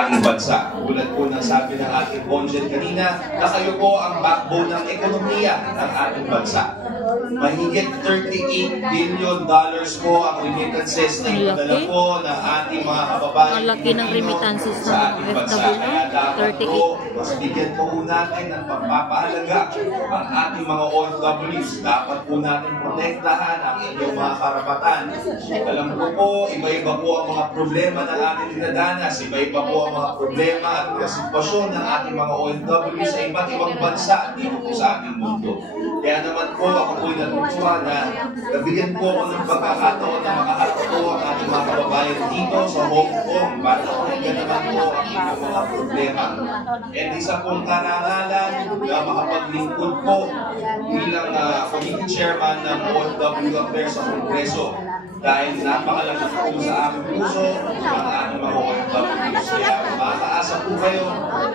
ating bansa. Tulad po ng sabi ng ating Bonjen kanina, na kayo po ang backbone ng ekonomiya ng ating bansa. Mahigit $38 billion po ang remittances na ipadala po ng ating mga kababayan malaki ng remittances sa ating bansa. Kaya dapat po, mas bigyan po natin ng pagpapahalaga ang ating mga OFWs. Dapat po natin protektahan ang inyong mga karapatan. Alam ko po, iba-iba po ang mga problema ng ating dinadanas. Iba-iba po ang mga problema at sitwasyon ng ating mga OFWs sa iba't ibang bansa dito po sa ating mundo. Kaya naman po, ako po'y natutuwa na nabigyan po ako ng pagkakataon na makaharap po ang ating mga kababayan dito sa Hong Kong para pakinggan naman po ang inyong mga problema. And isa pong karangalan na makapaglingkod po bilang committee chairman ng OFW Affairs sa Kongreso. Dahil napakalapit po sa aming puso ang ating mga OFWs. Kaya makakaasa po kayo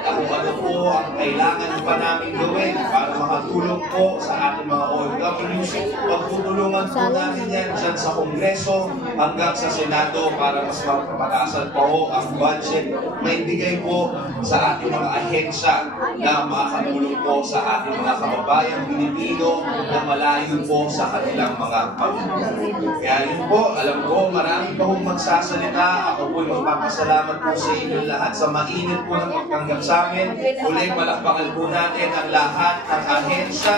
kung ano po ang kailangan pa namin gawin para makatulong po sa ating mga OFWs. Pagtutulungan po namin yan dyan sa Kongreso hanggang sa Senado para mas mapataasan pa po ang budget may bigay po sa ating mga ahensya na makakatulong po sa ating mga kababayang Pilipino na malayo po sa kanilang mga pamilya. Kaya yun po, alam ko, marami pa hong magsasalita. Ako po'y magpapasalamat po sa inyo lahat sa mainit po na magtanggap sa amin. Muli, palakpakan po natin ang lahat ng ahensya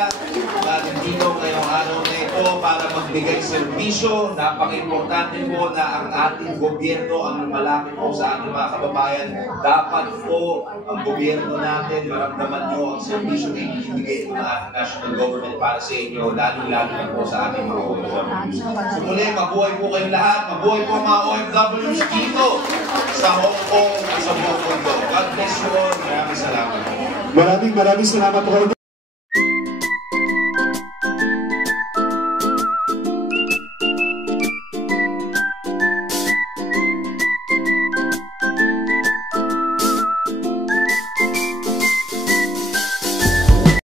na nandito ngayong araw na ito para magbigay serbisyo. Napaka-importante po na ang ating gobyerno ang lumalapit po sa ating mga kababayan. Dapat po ang gobyerno natin maramdaman nyo ang serbisyo na ibigay ng ating national government para sa inyo, lalo-lalo na po sa ating mga OFWs. So muli, mabuhay po kayong lahat. Mabuhay po mga OFWs dito sa Hong Kong at sa buong mundo. God bless you all. Maraming salamat. Maraming salamat po.